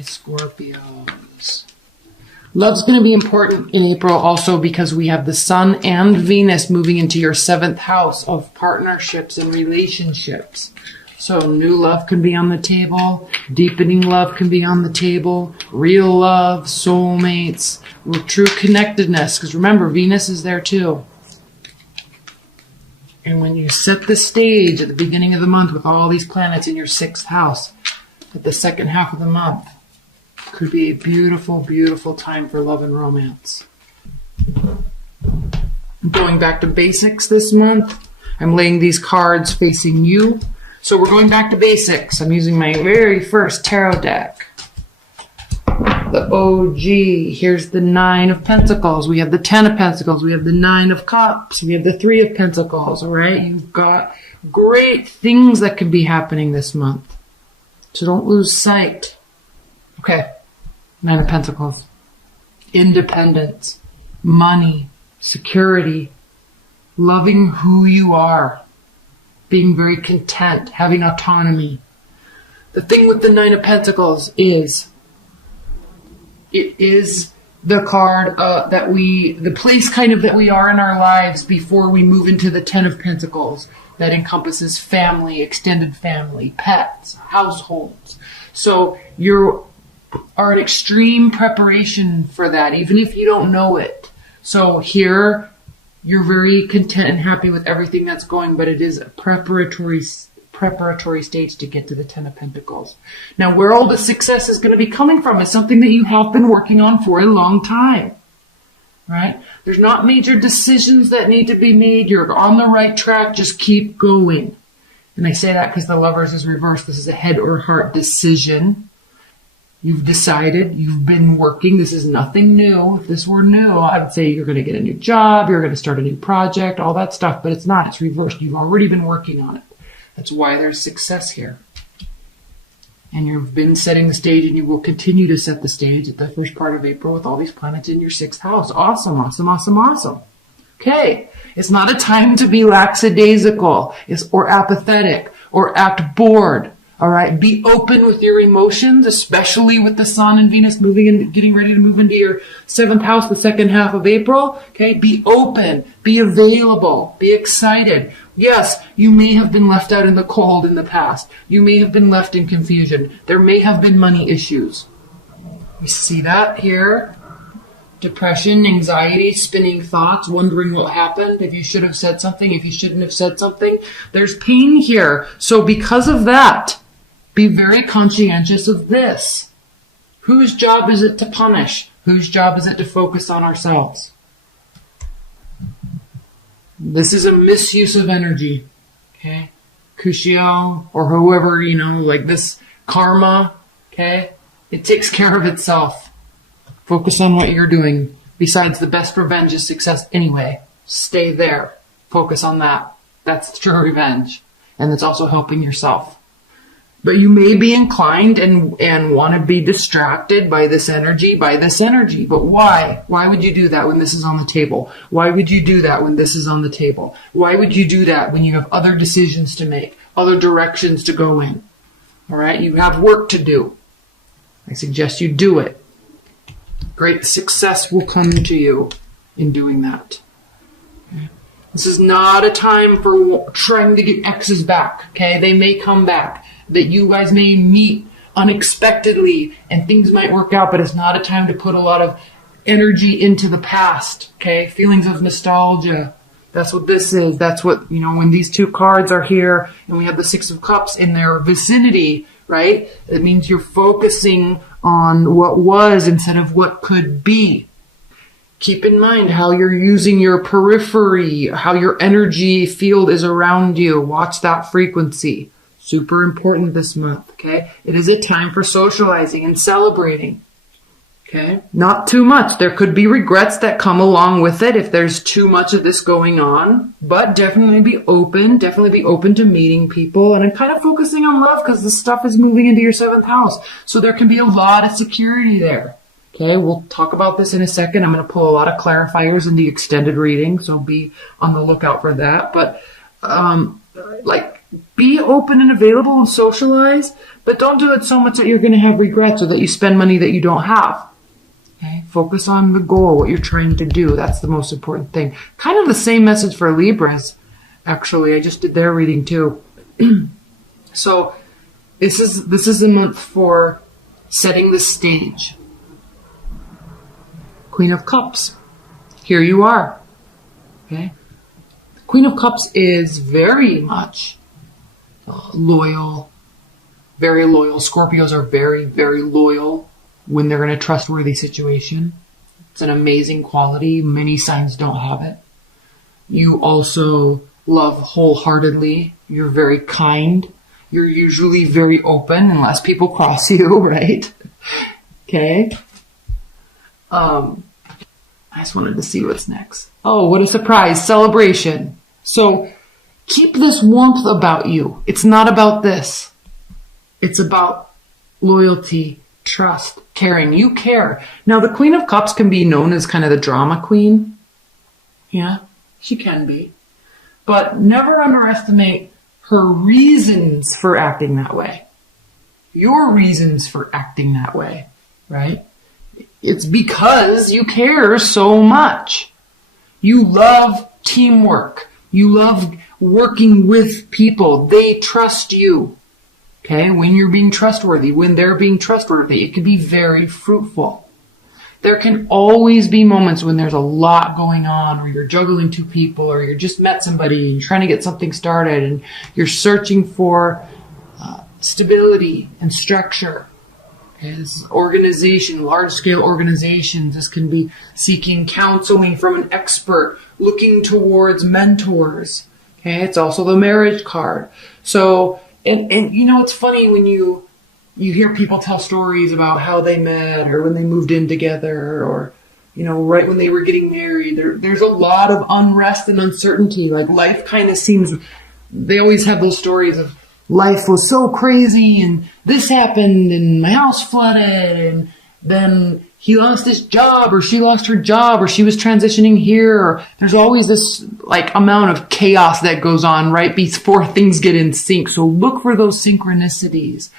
Scorpios. Love's going to be important in April also because we have the Sun and Venus moving into your 7th house of partnerships and relationships. So new love can be on the table, deepening love can be on the table, real love, soulmates, true connectedness, because remember, Venus is there too. And when you set the stage at the beginning of the month with all these planets in your 6th house, at the second half of the month, could be a beautiful, beautiful time for love and romance. Going back to basics this month, I'm laying these cards facing you. So we're going back to basics. I'm using my very first tarot deck. The OG. Here's the 9 of Pentacles. We have the 10 of Pentacles. We have the 9 of Cups. We have the 3 of Pentacles. All right? You've got great things that could be happening this month. So don't lose sight. Okay. 9 of Pentacles. Independence. Money. Security. Loving who you are. Being very content. Having autonomy. The thing with the 9 of Pentacles is it is the card the place kind of that we are in our lives before we move into the 10 of Pentacles. That encompasses family, extended family, pets, households. So you are in extreme preparation for that, even if you don't know it. So here, you're very content and happy with everything that's going, but it is a preparatory stage to get to the 10 of Pentacles. Now, where all the success is going to be coming from is something that you have been working on for a long time, right? There's not major decisions that need to be made. You're on the right track. Just keep going. And I say that because the Lovers is reversed. This is a head or heart decision. You've decided, you've been working. This is nothing new. If this were new, I would say you're going to get a new job, you're going to start a new project, all that stuff, but it's not. It's reversed. You've already been working on it. That's why there's success here. And you've been setting the stage, and you will continue to set the stage at the first part of April with all these planets in your 6th house. Awesome, awesome, awesome, awesome. Okay. It's not a time to be lackadaisical or apathetic or act bored. All right. Be open with your emotions, especially with the Sun and Venus moving in, getting ready to move into your 7th house, the second half of April. Okay. Be open, be available, be excited. Yes, you may have been left out in the cold in the past. You may have been left in confusion. There may have been money issues. We see that here. Depression, anxiety, spinning thoughts, wondering what happened, if you should have said something, if you shouldn't have said something. There's pain here. So because of that, be very conscientious of this. Whose job is it to punish? Whose job is it to focus on ourselves? This is a misuse of energy. Okay? Kushio or whoever, like this karma. Okay? It takes care of itself. Focus on what you're doing. Besides, the best revenge is success anyway. Stay there. Focus on that. That's true revenge. And it's also helping yourself. But you may be inclined and want to be distracted by this energy. But why? Why would you do that when this is on the table? Why would you do that when this is on the table? Why would you do that when you have other decisions to make, other directions to go in? All right? You have work to do. I suggest you do it. Great success will come to you in doing that. Okay? This is not a time for trying to get exes back. Okay? They may come back. That you guys may meet unexpectedly and things might work out, but it's not a time to put a lot of energy into the past, okay? Feelings of nostalgia. That's what this is. That's what, when these two cards are here and we have the 6 of Cups in their vicinity, right? It means you're focusing on what was instead of what could be. Keep in mind how you're using your periphery, how your energy field is around you. Watch that frequency. Super important this month, okay? It is a time for socializing and celebrating, okay? Not too much. There could be regrets that come along with it if there's too much of this going on, but definitely be open to meeting people. And I'm kind of focusing on love because this stuff is moving into your 7th house. So there can be a lot of security there, okay? We'll talk about this in a second. I'm going to pull a lot of clarifiers in the extended reading, so be on the lookout for that. But, be open and available and socialize, but don't do it so much that you're going to have regrets or that you spend money that you don't have. Okay? Focus on the goal, what you're trying to do. That's the most important thing. Kind of the same message for Libras, actually. I just did their reading too. So this is a month for setting the stage. Queen of Cups. Here you are. Okay? Queen of Cups is very much loyal, very loyal. Scorpios are very, very loyal when they're in a trustworthy situation. It's an amazing quality. Many signs don't have it. You also love wholeheartedly. You're very kind. You're usually very open unless people cross you, right? Okay. I just wanted to see what's next. Oh, what a surprise. Celebration. So keep this warmth about you. It's not about this. It's about loyalty, trust, caring. You care. Now, the Queen of Cups can be known as kind of the drama queen. Yeah, she can be. But never underestimate her reasons for acting that way. Your reasons for acting that way, right? It's because you care so much. You love teamwork. You love working with people. They trust you. Okay? When you're being trustworthy, when they're being trustworthy, it can be very fruitful. There can always be moments when there's a lot going on, or you're juggling two people, or you just met somebody and you're trying to get something started and you're searching for stability and structure. As organization, large-scale organizations, this can be seeking counseling from an expert, looking towards mentors. Okay, it's also the marriage card. So, and you know, it's funny when you hear people tell stories about how they met or when they moved in together or, you know, right when they were getting married. There's a lot of unrest and uncertainty. Like life kind of seems, they always have those stories of life was so crazy and this happened and my house flooded and then he lost his job or she lost her job or she was transitioning here. Or there's always this like amount of chaos that goes on right before things get in sync. So look for those synchronicities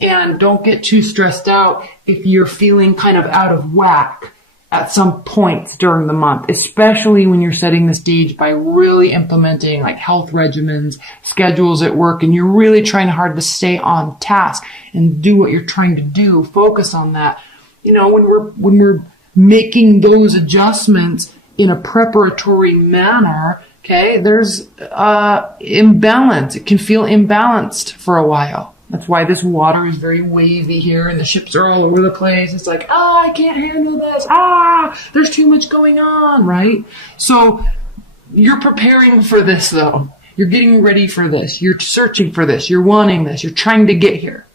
and don't get too stressed out if you're feeling kind of out of whack at some points during the month, especially when you're setting the stage by really implementing like health regimens, schedules at work, and you're really trying hard to stay on task and do what you're trying to do. Focus on that. You know, when we're making those adjustments in a preparatory manner, okay, there's imbalance. It can feel imbalanced for a while. That's why this water is very wavy here and the ships are all over the place. It's like, I can't handle this. There's too much going on, right? So you're preparing for this though. You're getting ready for this. You're searching for this. You're wanting this. You're trying to get here.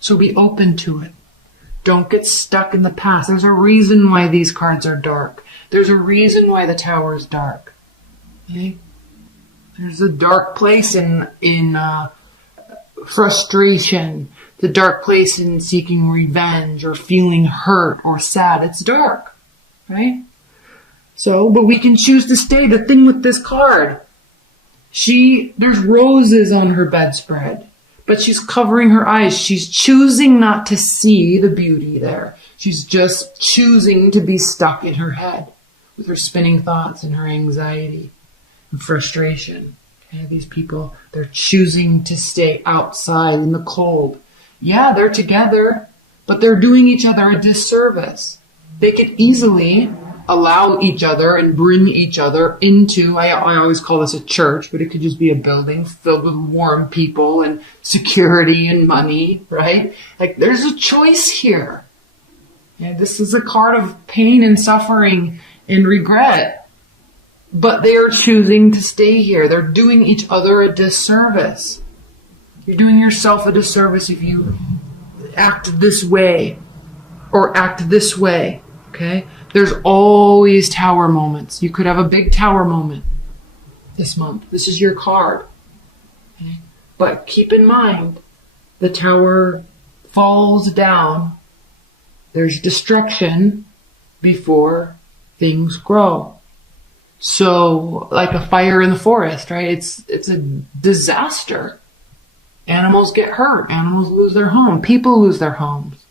So be open to it. Don't get stuck in the past. There's a reason why these cards are dark. There's a reason why the tower is dark. Okay? There's a dark place in frustration, the dark place in seeking revenge or feeling hurt or sad. It's dark, right? So, but we can choose to stay. The thing with this card, there's roses on her bedspread, but she's covering her eyes. She's choosing not to see the beauty there. She's just choosing to be stuck in her head with her spinning thoughts and her anxiety and frustration. These people, they're choosing to stay outside in the cold. Yeah, they're together, but they're doing each other a disservice. They could easily allow each other and bring each other into, I always call this a church, but it could just be a building filled with warm people and security and money, right? Like there's a choice here. Yeah, this is a card of pain and suffering and regret. But they are choosing to stay here. They're doing each other a disservice. You're doing yourself a disservice if you act this way or act this way, okay? There's always tower moments. You could have a big tower moment this month. This is your card. Okay? But keep in mind, the tower falls down. There's destruction before things grow. So like a fire in the forest, right? It's a disaster. Animals get hurt. Animals lose their home. People lose their homes.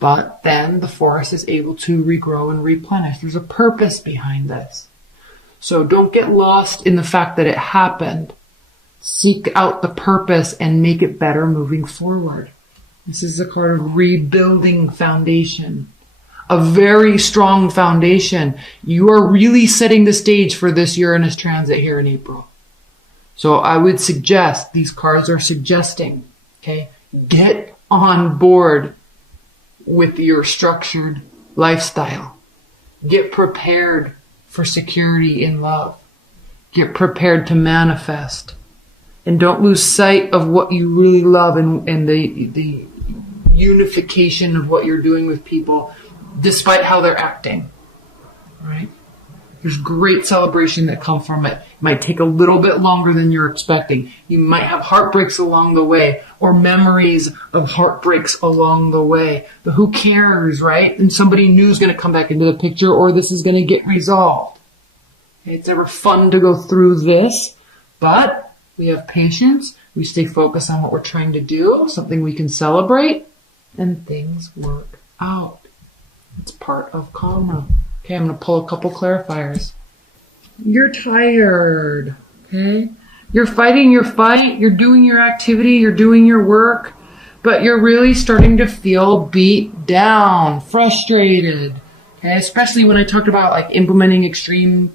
But then the forest is able to regrow and replenish. There's a purpose behind this. So don't get lost in the fact that it happened. Seek out the purpose and make it better moving forward. This is a card of rebuilding foundation. A very strong foundation. You are really setting the stage for this Uranus transit here in April. So I would suggest, these cards are suggesting, okay, get on board with your structured lifestyle. Get prepared for security in love. Get prepared to manifest. And don't lose sight of what you really love and the unification of what you're doing with people, despite how they're acting. Right? There's great celebration that come from it. It might take a little bit longer than you're expecting. You might have heartbreaks along the way, or memories of heartbreaks along the way. But who cares, right? And somebody new is going to come back into the picture, or this is going to get resolved. It's ever fun to go through this, but we have patience. We stay focused on what we're trying to do, something we can celebrate, and things work out. It's part of karma. Okay, I'm going to pull a couple clarifiers. You're tired, okay? You're fighting your fight, you're doing your activity, you're doing your work, but you're really starting to feel beat down, frustrated, okay? Especially when I talked about like implementing extreme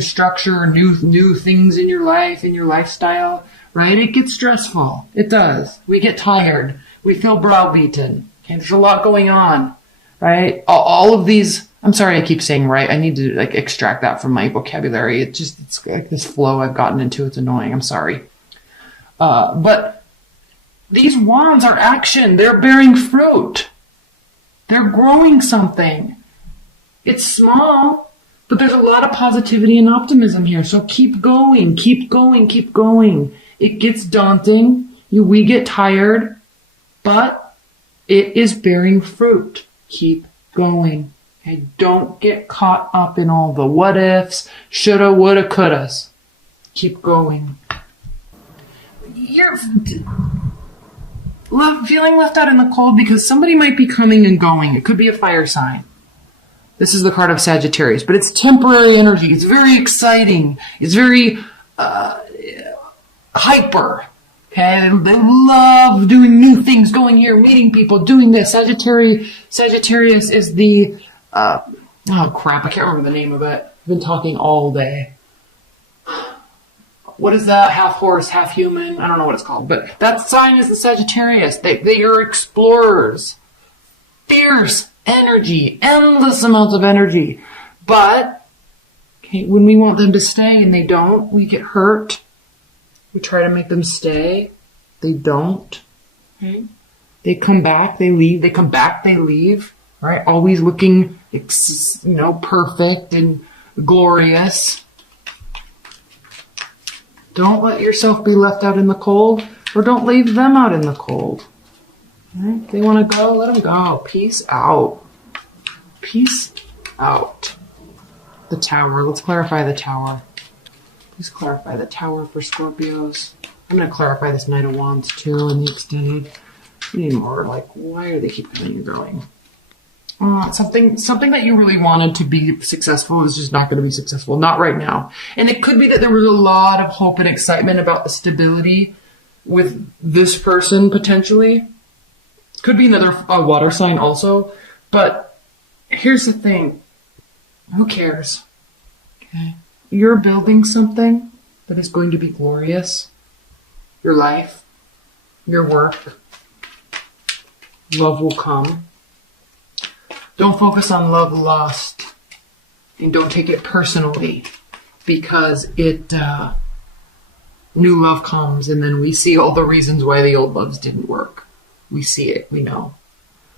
structure, new things in your life, in your lifestyle, right? It gets stressful. It does. We get tired. We feel browbeaten. Okay, there's a lot going on, right? All of these. I'm sorry I keep saying right. I need to like extract that from my vocabulary. It's like this flow I've gotten into. It's annoying. I'm sorry. But these wands are action. They're bearing fruit. They're growing something. It's small, but there's a lot of positivity and optimism here. So keep going, keep going, keep going. It gets daunting. We get tired, but it is bearing fruit. Keep going. Okay, don't get caught up in all the what ifs, shoulda, woulda, couldas. Keep going. You're feeling left out in the cold because somebody might be coming and going. It could be a fire sign. This is the card of Sagittarius, but it's temporary energy. It's very exciting. It's very hyper. Okay, they love doing new things, going here, meeting people, doing this. Sagittarius is the oh crap, I can't remember the name of it. I've been talking all day. What is that? Half horse, half human? I don't know what it's called, but that sign is the Sagittarius. They are explorers. Fierce energy, endless amounts of energy. But okay, when we want them to stay and they don't, we get hurt. We try to make them stay. They don't. Okay? They come back, they leave. They come back, they leave. Right? Always looking, perfect and glorious. Don't let yourself be left out in the cold, or don't leave them out in the cold. Right? They want to go, let them go. Peace out. Peace out. The Tower. Let's clarify the Tower. Please clarify the Tower for Scorpios. I'm going to clarify this Knight of Wands too in the extended. We need more, why do they keep coming and going? Something that you really wanted to be successful is just not going to be successful. Not right now. And it could be that there was a lot of hope and excitement about the stability with this person potentially. Could be another water sign also. But here's the thing. Who cares? Okay. You're building something that is going to be glorious. Your life, your work, love will come. Don't focus on love lost, and don't take it personally, because new love comes, and then we see all the reasons why the old loves didn't work. We see it, we know.